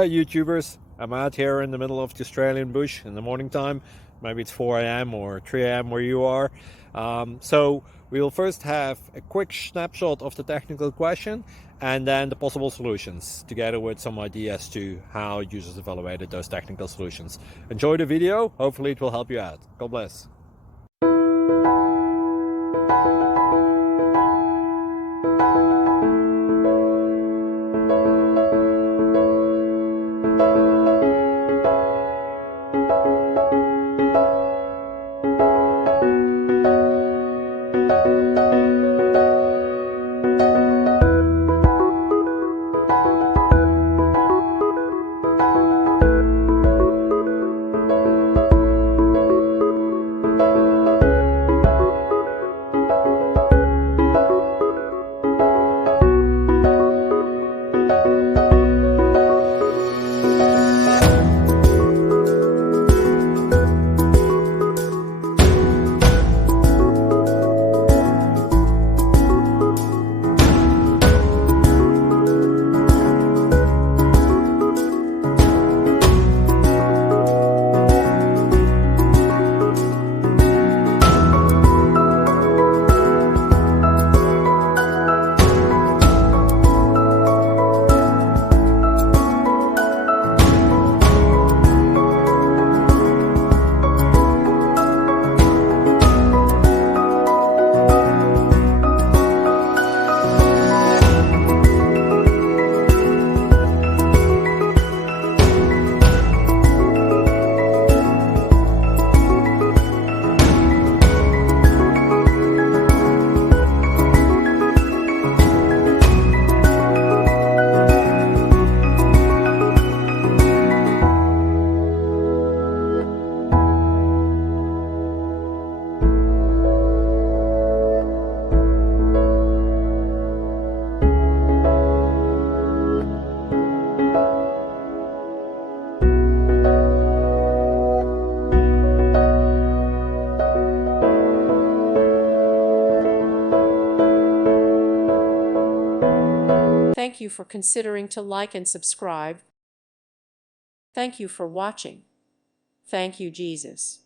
Hi YouTubers, I'm out here in the middle of the Australian bush in the morning time. Maybe it's 4 a.m. or 3 a.m. where you are. So we'll first have a quick snapshot of the technical question and then the possible solutions, together with some ideas to how users evaluated those technical solutions. Enjoy the video, hopefully it will help you out. God bless. Thank you for considering to like and subscribe. Thank you for watching. Thank you, Jesus.